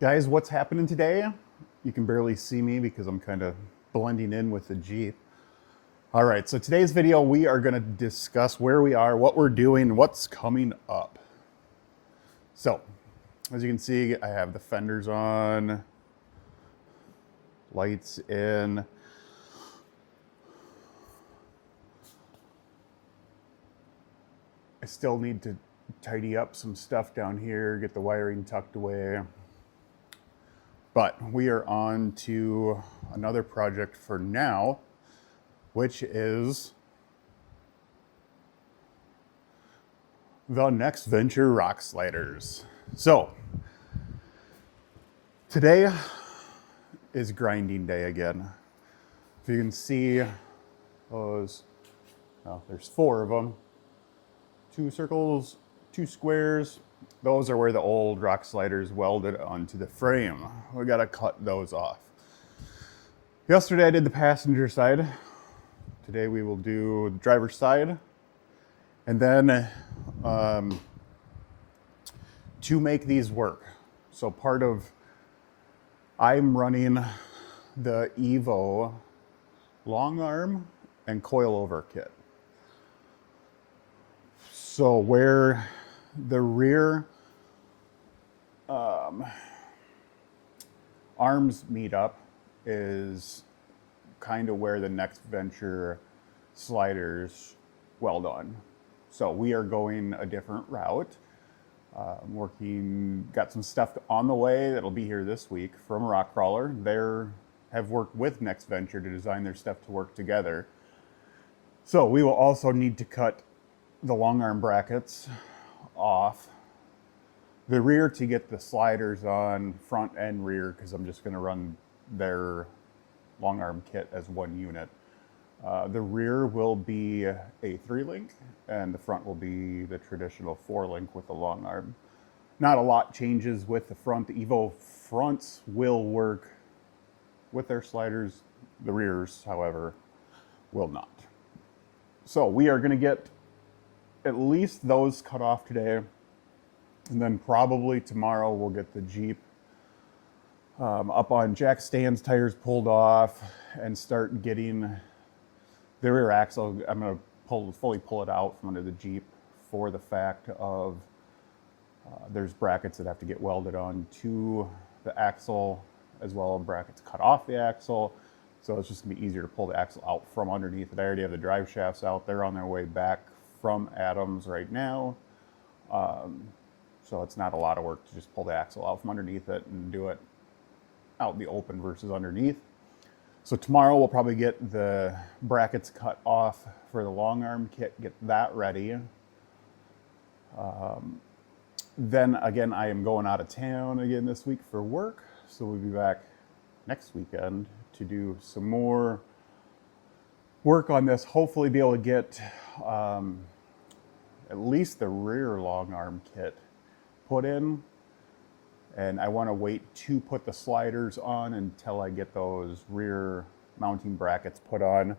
Guys, what's happening today? You can barely see me because I'm kind of blending in with the Jeep. All right, so today's video, we are going to discuss where we are, what we're doing, what's coming up. So, as you can see, I have the fenders on, lights in. I still need to tidy up some stuff down here, get the wiring tucked away. But we are on to another project for now, which is the Next Venture rock sliders. So today is grinding day again. If you can see those, well, there's 4 of them. 2 circles, 2 squares. Those are where the old rock sliders welded onto the frame. We gotta cut those off. Yesterday I did the passenger side. Today we will do the driver's side. And then to make these work. So I'm running the Evo long arm and coilover kit. So where the rear arms meet up is kind of where the Next Venture sliders weld on. So we are going a different route. Got some stuff on the way that'll be here this week from Rock Crawler. They have worked with Next Venture to design their stuff to work together. So we will also need to cut the long arm brackets off the rear to get the sliders on front and rear, because I'm just going to run their long arm kit as one unit. The rear will be a 3-link and the front will be the traditional 4-link with the long arm. Not a lot changes with the front. The Evo fronts will work with their sliders. The rears, however, will not. So we are going to get at least those cut off today, and then probably tomorrow we'll get the Jeep up on jack stands, tires pulled off, and start getting the rear axle. I'm going to fully pull it out from under the Jeep for the fact of there's brackets that have to get welded on to the axle, as well as brackets cut off the axle. So it's just going to be easier to pull the axle out from underneath it. I already have the drive shafts out there on their way back from Adams right now. So it's not a lot of work to just pull the axle out from underneath it and do it out in the open versus underneath. So tomorrow we'll probably get the brackets cut off for the long arm kit, get that ready. Then again, I am going out of town again this week for work. So we'll be back next weekend to do some more work on this. Hopefully be able to get at least the rear long arm kit put in, and I want to wait to put the sliders on until I get those rear mounting brackets put on,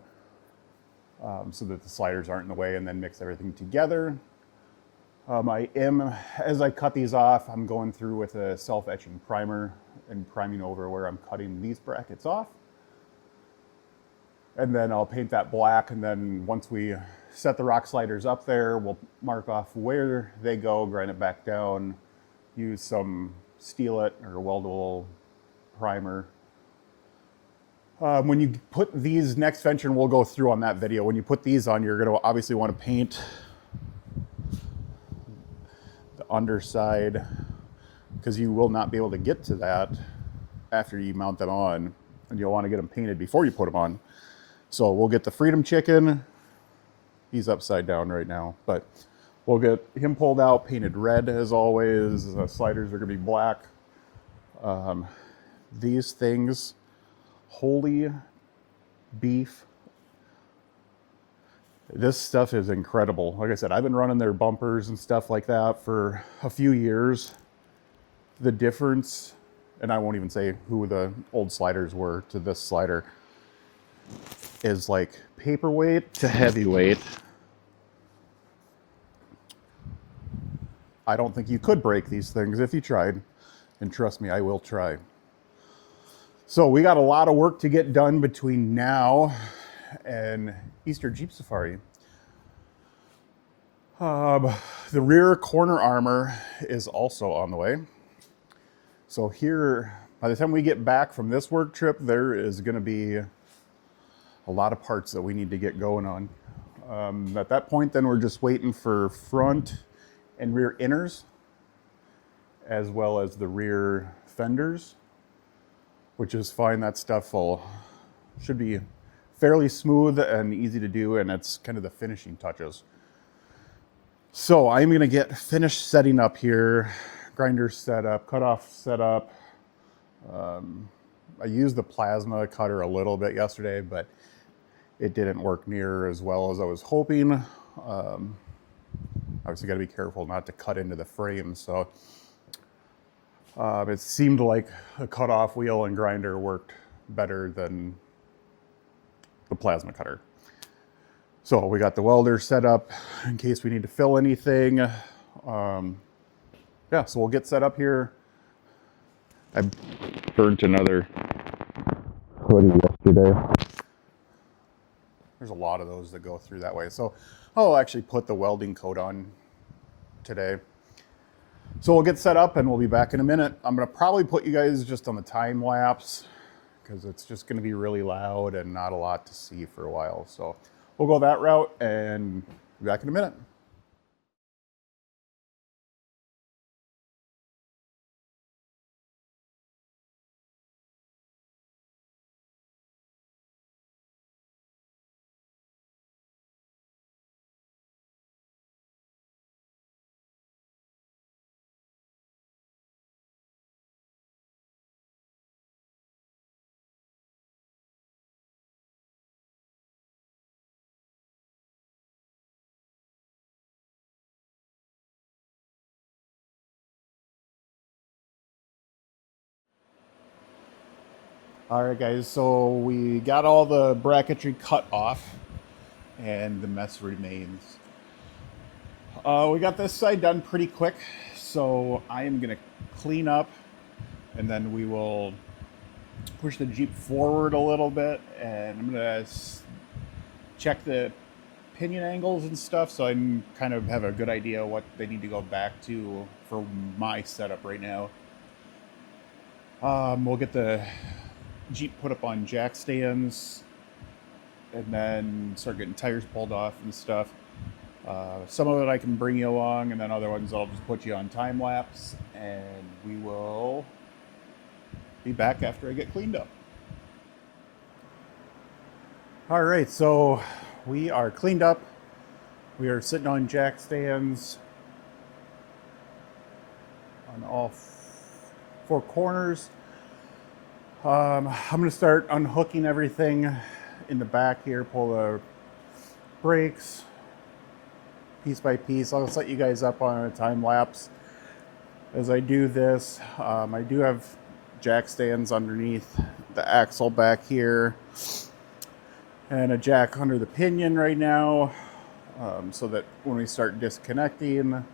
so that the sliders aren't in the way, and then mix everything together. As I cut these off, I'm going through with a self-etching primer and priming over where I'm cutting these brackets off. And then I'll paint that black, and then once we set the rock sliders up there, we'll mark off where they go, grind it back down, use some Steel It or weldable primer. When you put these Next Venture, and we'll go through on that video, when you put these on, you're going to obviously want to paint the underside, because you will not be able to get to that after you mount them on, and you'll want to get them painted before you put them on. So we'll get the Freedom Chicken. He's upside down right now, but we'll get him pulled out, painted red as always. The sliders are gonna be black. These things, holy beef. This stuff is incredible. Like I said, I've been running their bumpers and stuff like that for a few years. The difference, and I won't even say who the old sliders were to this slider, is like paperweight to heavyweight. I don't think you could break these things if you tried. And trust me, I will try. So we got a lot of work to get done between now and Easter Jeep Safari. The rear corner armor is also on the way. So here, by the time we get back from this work trip, there is going to be a lot of parts that we need to get going on. At that point, then we're just waiting for front and rear inners, as well as the rear fenders, which is fine. That stuff should be fairly smooth and easy to do, and it's kind of the finishing touches. So I'm going to get finished setting up here, grinder set up, cutoff set up. I used the plasma cutter a little bit yesterday, but it didn't work near as well as I was hoping. Obviously got to be careful not to cut into the frame. So it seemed like a cutoff wheel and grinder worked better than the plasma cutter. So we got the welder set up in case we need to fill anything. Yeah, so we'll get set up here. I burnt another hoodie yesterday. There's a lot of those that go through that way. So I'll actually put the welding coat on today. So we'll get set up and we'll be back in a minute. I'm gonna probably put you guys just on the time lapse because it's just gonna be really loud and not a lot to see for a while. So we'll go that route and be back in a minute. All right, guys, so we got all the bracketry cut off and the mess remains. We got this side done pretty quick, so I am gonna clean up and then we will push the Jeep forward a little bit, and I'm gonna check the pinion angles and stuff so I can kind of have a good idea what they need to go back to for my setup right now. We'll get the Jeep put up on jack stands and then start getting tires pulled off and stuff. Some of it I can bring you along, and then other ones I'll just put you on time lapse, and we will be back after I get cleaned up. All right, so we are cleaned up. We are sitting on jack stands on all four corners. I'm going to start unhooking everything in the back here, pull the brakes piece by piece. I'll set you guys up on a time lapse as I do this. I do have jack stands underneath the axle back here and a jack under the pinion right now, so that when we start disconnecting,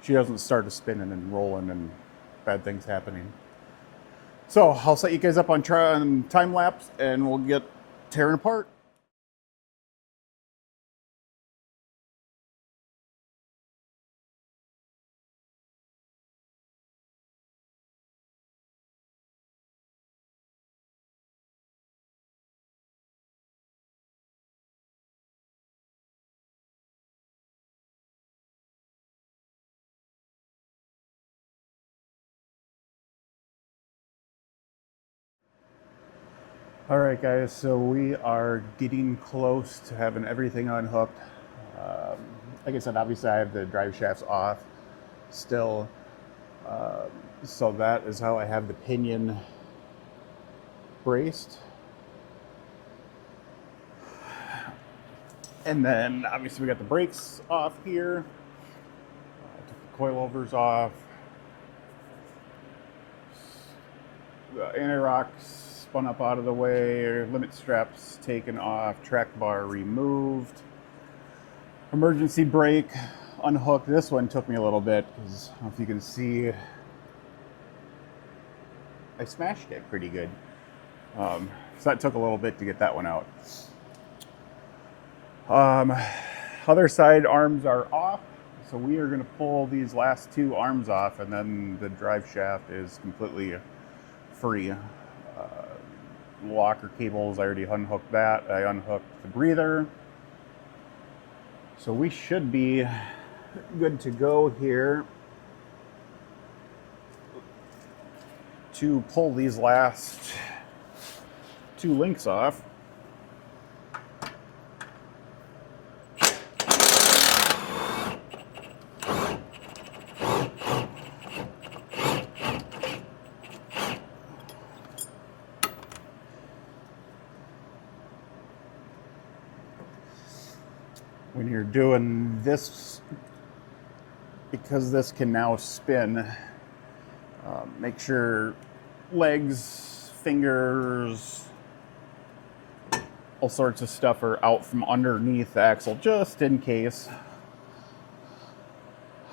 she doesn't start spinning and rolling and bad things happening. So I'll set you guys up on time lapse and we'll get tearing apart. All right, guys, so we are getting close to having everything unhooked. Like I said, obviously I have the drive shafts off still. So that is how I have the pinion braced. And then obviously we got the brakes off here. Took the coilovers off. The anti-rocks spun up out of the way, limit straps taken off, track bar removed, emergency brake unhook this one took me a little bit because I don't know if you can see, I smashed it pretty good. So that took a little bit to get that one out. Other side arms are off, so we are going to pull these last two arms off, and then the drive shaft is completely free. Locker cables, I already unhooked that. I unhooked the breather. So we should be good to go here to pull these last two links off. When you're doing this, because this can now spin, make sure legs, fingers, all sorts of stuff are out from underneath the axle, just in case.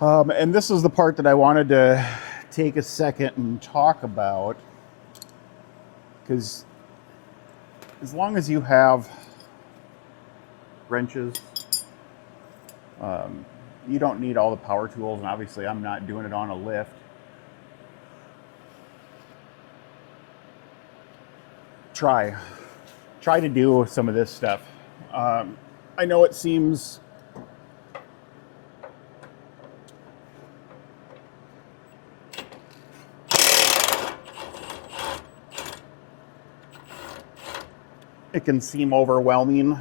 And this is the part that I wanted to take a second and talk about, because as long as you have wrenches, you don't need all the power tools, and obviously I'm not doing it on a lift. Try to do some of this stuff. I know it seems it can seem overwhelming,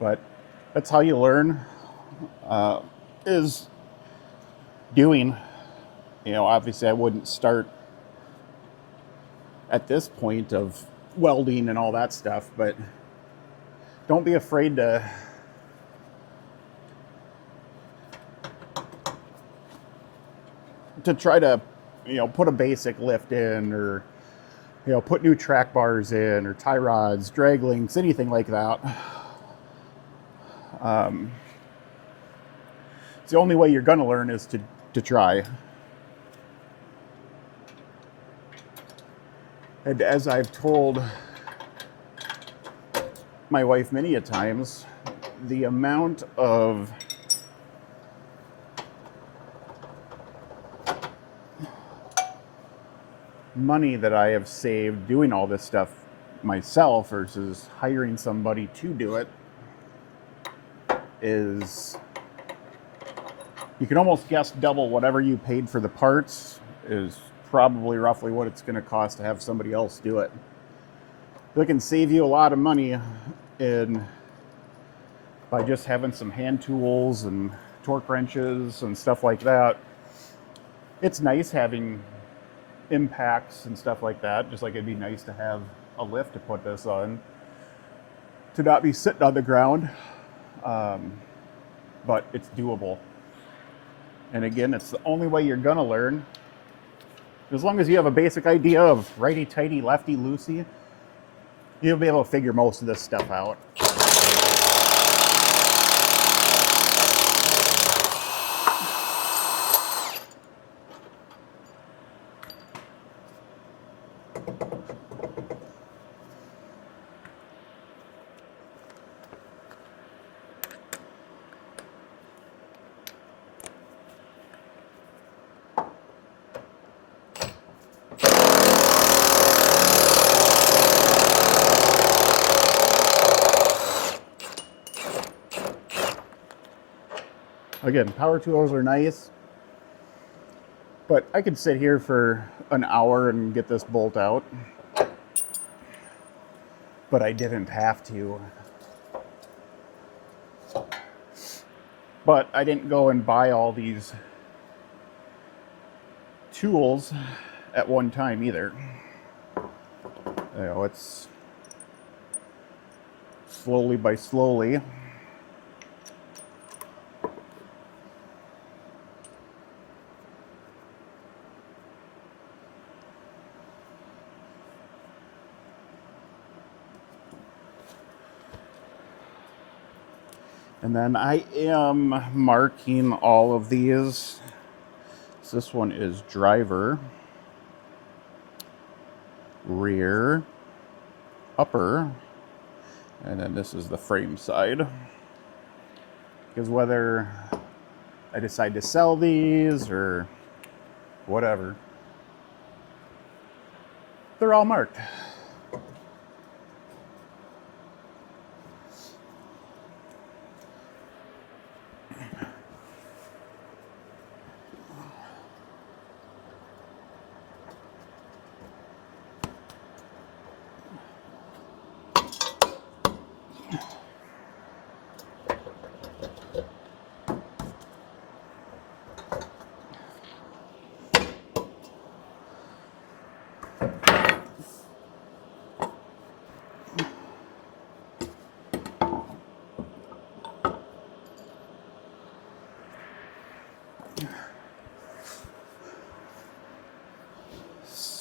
but that's how you learn, is doing. You know, obviously I wouldn't start at this point of welding and all that stuff, but don't be afraid to try to, you know, put a basic lift in, or, you know, put new track bars in, or tie rods, drag links, anything like that. It's the only way you're going to learn is to try. And as I've told my wife many a times, the amount of money that I have saved doing all this stuff myself versus hiring somebody to do it is, you can almost guess double whatever you paid for the parts is probably roughly what it's going to cost to have somebody else do it. They can save you a lot of money by just having some hand tools and torque wrenches and stuff like that. It's nice having impacts and stuff like that, just like it'd be nice to have a lift to put this on, to not be sitting on the ground, but it's doable. And again, it's the only way you're gonna learn. As long as you have a basic idea of righty-tighty, lefty-loosey, you'll be able to figure most of this stuff out. Again, power tools are nice, but I could sit here for an hour and get this bolt out, but I didn't have to. But I didn't go and buy all these tools at one time either. You know, it's slowly by slowly. And then I am marking all of these. So this one is driver, rear, upper, and then this is the frame side. Because whether I decide to sell these or whatever, they're all marked.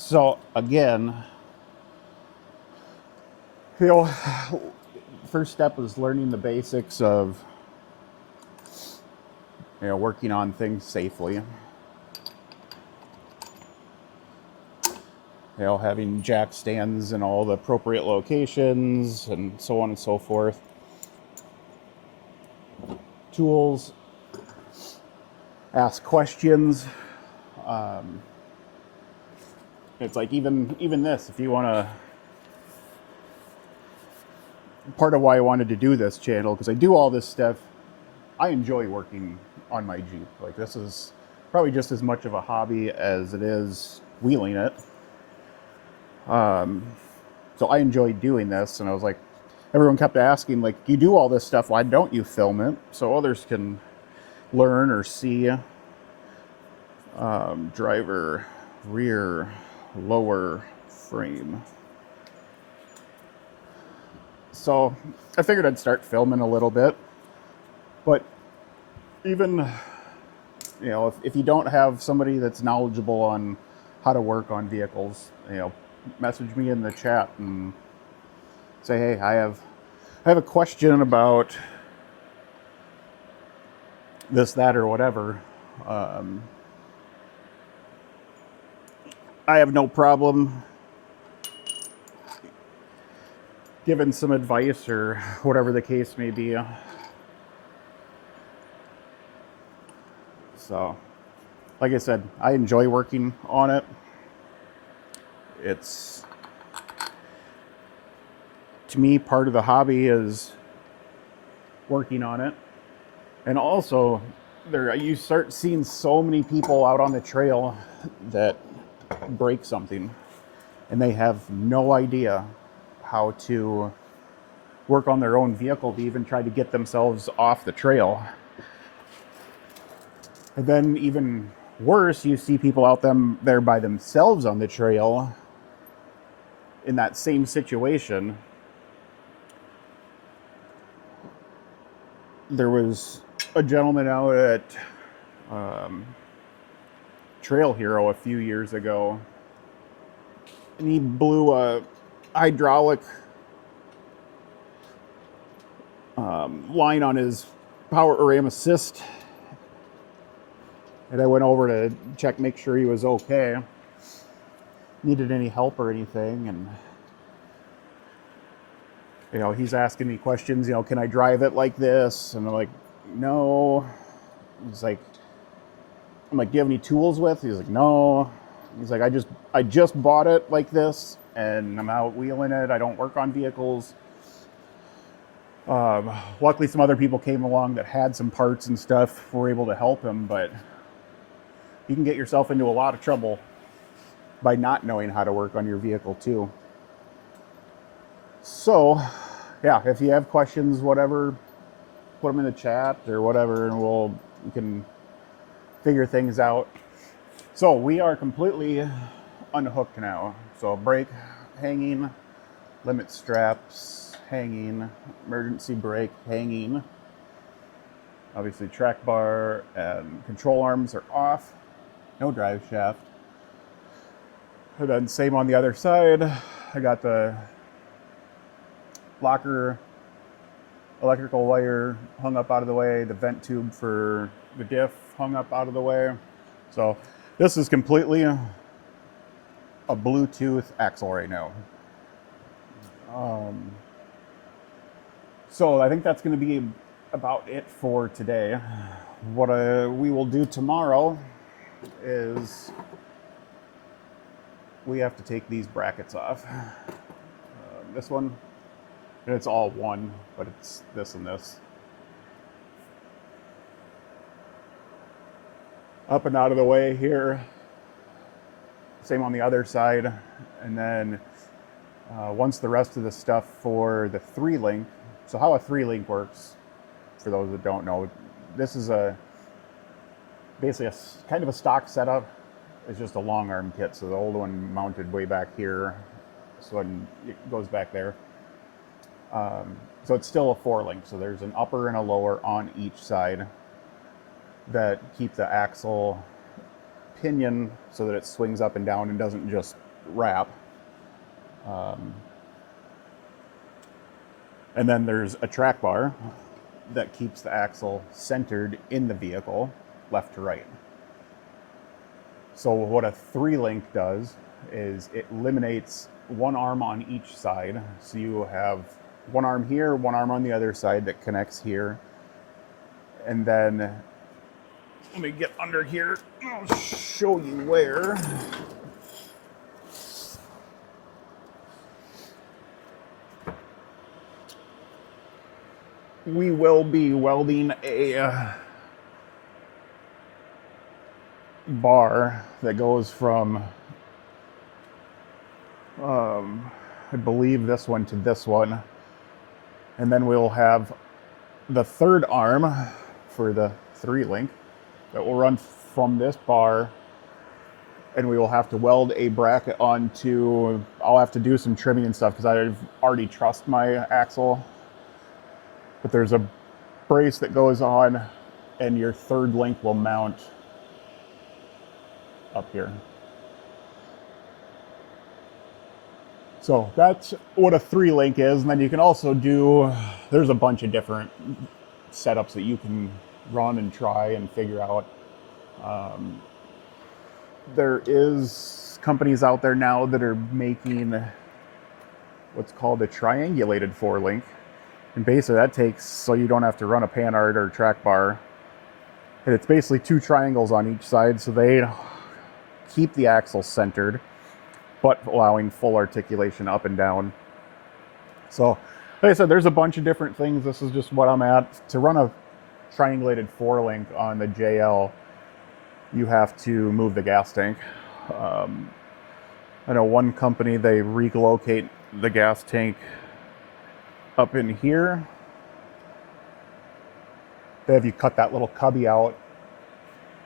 So again, first step is learning the basics of working on things safely. Having jack stands in all the appropriate locations and so on and so forth. Tools, ask questions. It's like even this, if you want to, part of why I wanted to do this channel, because I do all this stuff, I enjoy working on my Jeep. Like, this is probably just as much of a hobby as it is wheeling it. So I enjoy doing this, and I was like, everyone kept asking, like, you do all this stuff, why don't you film it? So others can learn or see. Driver, rear, lower frame. So I figured I'd start filming a little bit, but even, if you don't have somebody that's knowledgeable on how to work on vehicles, message me in the chat and say, hey, I have a question about this, that, or whatever. I have no problem giving some advice or whatever the case may be. So, like I said, I enjoy working on it. It's, to me, part of the hobby is working on it. And also, you start seeing so many people out on the trail that break something, and they have no idea how to work on their own vehicle to even try to get themselves off the trail. And then even worse, you see people out there by themselves on the trail in that same situation. There was a gentleman out at Trail Hero a few years ago, and he blew a hydraulic line on his power ram assist, and I went over to make sure he was okay, needed any help or anything. And he's asking me questions, can I drive it like this? And I'm like, no. I'm like, do you have any tools with? He's like, no. He's like, I just bought it like this, and I'm out wheeling it. I don't work on vehicles. Luckily, some other people came along that had some parts and stuff, were able to help him, but you can get yourself into a lot of trouble by not knowing how to work on your vehicle too. So, yeah, if you have questions, whatever, put them in the chat or whatever, and we can figure things out. So we are completely unhooked now. So brake hanging, limit straps hanging, emergency brake hanging. Obviously track bar and control arms are off. No drive shaft. And then same on the other side. I got the locker electrical wire hung up out of the way, the vent tube for the diff hung up out of the way. So this is completely a Bluetooth axle right now. So I think that's going to be about it for today. What we will do tomorrow is we have to take these brackets off. This one, and it's all one, but it's this and this. Up and out of the way here. Same on the other side. And then once the rest of the stuff for the 3-link, so how a 3-link works, for those that don't know, this is basically a kind of a stock setup. It's just a long arm kit. So the old one mounted way back here. So it goes back there. So it's still a 4-link. So there's an upper and a lower on each side that keep the axle pinion so that it swings up and down and doesn't just wrap. And then there's a track bar that keeps the axle centered in the vehicle, left to right. So what a 3-link does is it eliminates one arm on each side. So you have one arm here, one arm on the other side that connects here. And then, let me get under here, I'll show you where. We will be welding a bar that goes from I believe this one to this one, and then we'll have the third arm for the 3-link that will run from this bar, and we will have to weld a bracket onto. I'll have to do some trimming and stuff because I've already trussed my axle, but there's a brace that goes on, and your 3rd link will mount up here. So that's what a 3-link is. And then you can also do, there's a bunch of different setups that you can run and try and figure out. There is companies out there now that are making what's called a triangulated 4-link. And basically that takes, so you don't have to run a panhard or track bar. And it's basically 2 triangles on each side, so they keep the axle centered, but allowing full articulation up and down. So, like I said, there's a bunch of different things. This is just what I'm at. To run a triangulated 4-link on the JL, you have to move the gas tank. I know one company, they relocate the gas tank up in here. They have you cut that little cubby out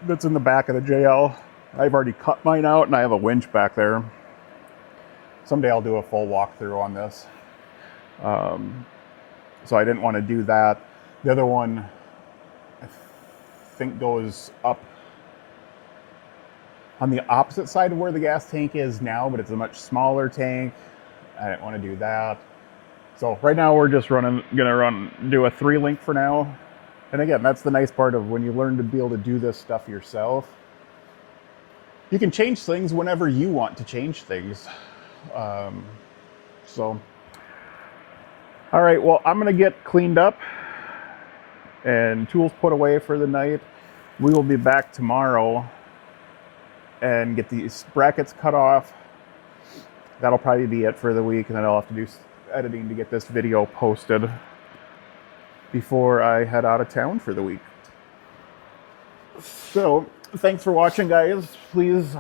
that's in the back of the JL. I've already cut mine out, and I have a winch back there. Someday I'll do a full walkthrough on this. So I didn't want to do that. The other one, I think, goes up on the opposite side of where the gas tank is now, but it's a much smaller tank. I didn't want to do that. So right now we're just do a 3-link for now. And again, that's the nice part of when you learn to be able to do this stuff yourself. You can change things whenever you want to change things. All right, well, I'm gonna get cleaned up and tools put away for the night. We will be back tomorrow and get these brackets cut off. That'll probably be it for the week, and then I'll have to do editing to get this video posted before I head out of town for the week. So, thanks for watching, guys. Please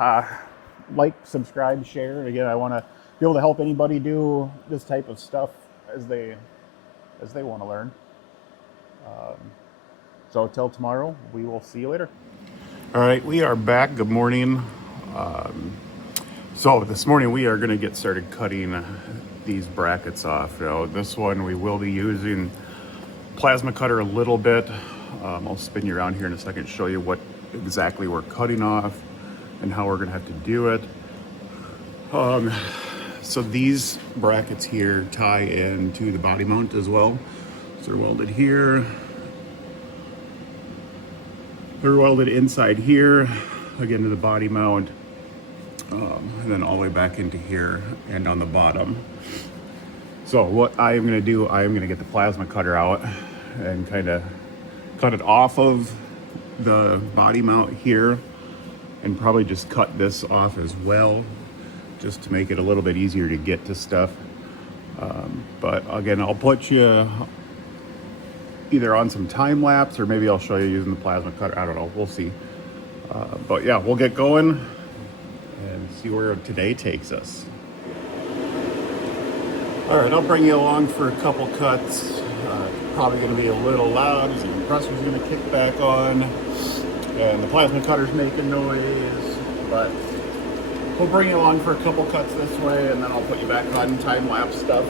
like, subscribe, share. Again, I want to be able to help anybody do this type of stuff as they want to learn. So till tomorrow, we will see you later. All right, we are back. Good morning. So this morning we are going to get started cutting these brackets off. Now, this one we will be using plasma cutter a little bit. I'll spin you around here in a second to show you what exactly we're cutting off and how we're going to have to do it. So these brackets here tie into the body mount as well. They're welded here. They're welded inside here, again to the body mount, and then all the way back into here and on the bottom. So what I am going to do, I am going to get the plasma cutter out and kind of cut it off of the body mount here, and probably just cut this off as well, just to make it a little bit easier to get to stuff. But again, I'll put you either on some time lapse, or maybe I'll show you using the plasma cutter. I don't know, we'll see. But yeah, we'll get going and see where today takes us. All right, I'll bring you along for a couple cuts. Probably going to be a little loud because the compressor's going to kick back on and the plasma cutter's making noise, but we'll bring you along for a couple cuts this way, and then I'll put you back on time lapse stuff.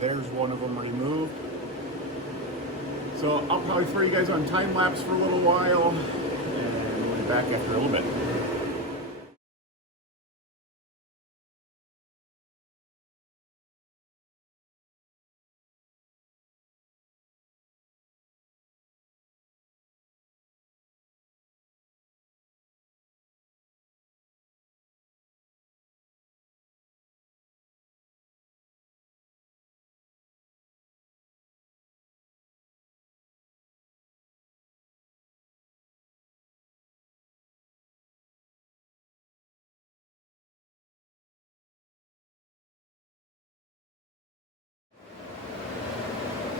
There's one of them removed. So I'll probably throw you guys on time lapse for a little while, and we'll be back after a little bit.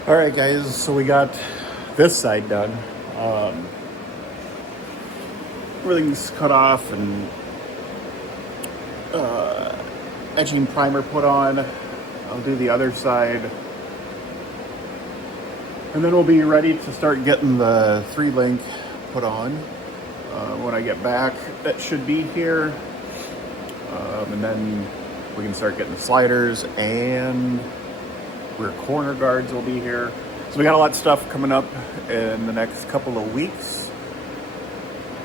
All right, guys, so we got this side done. Everything's cut off and etching primer put on. I'll do the other side. And then we'll be ready to start getting the 3-link put on. When I get back, that should be here. And then we can start getting the sliders, and rear corner guards will be here. So we got a lot of stuff coming up in the next couple of weeks.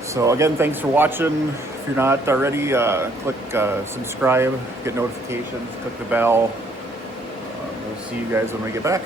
So again, thanks for watching. If you're not already, click subscribe, get notifications, click the bell. We'll see you guys when we get back.